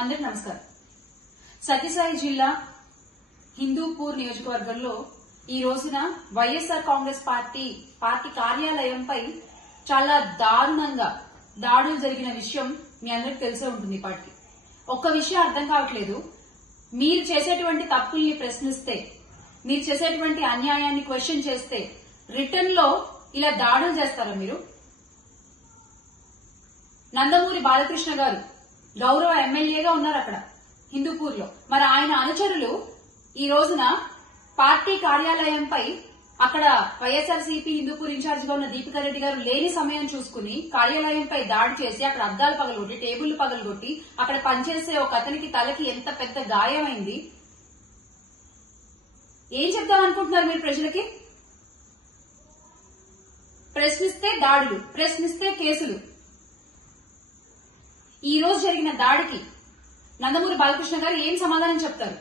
అందరికి నమస్కారం. సత్యసాయి జిల్లా హిందూపూర్ నియోజకవర్గంలో ఈ రోజున వైఎస్ఆర్ కాంగ్రెస్ పార్టీ కార్యాలయంపై చాలా దారుణంగా దాడులు జరిగిన విషయం మీ అందరికి తెలిసే ఉంటుంది. పార్టీ ఒక్క విషయం అర్థం కావట్లేదు. మీరు చేసేటువంటి తప్పుల్ని ప్రశ్నిస్తే, మీరు చేసేటువంటి అన్యాయాన్ని క్వశ్చన్ చేస్తే రిటర్న్ లో ఇలా దాడులు చేస్తారా మీరు? నందమూరి బాలకృష్ణ గారు గౌరవ ఎమ్మెల్యేగా ఉన్నారు అక్కడ హిందూపూర్ లో. మరి ఆయన అనుచరులు ఈ రోజున పార్టీ కార్యాలయంపై అక్కడ వైఎస్ఆర్సీపీ హిందూపూర్ ఇన్ఛార్జ్ గా ఉన్న దీపికా రెడ్డి గారు లేని సమయం చూసుకుని కార్యాలయంపై దాడి చేసి అక్కడ అద్దాలు పగలగొట్టి, టేబుల్ పగలగొట్టి, అక్కడ పనిచేసే ఒక అతనికి తలకి ఎంత పెద్ద గాయమైంది. ఏం చెప్తామనుకుంటున్నారు మీరు ప్రజలకి? ప్రశ్నిస్తే దాడులు, ప్రశ్నిస్తే కేసులు. ఈ రోజు జరిగిన దాడికి నందమూరి బాలకృష్ణ గారు ఏం సమాధానం చెప్తారు?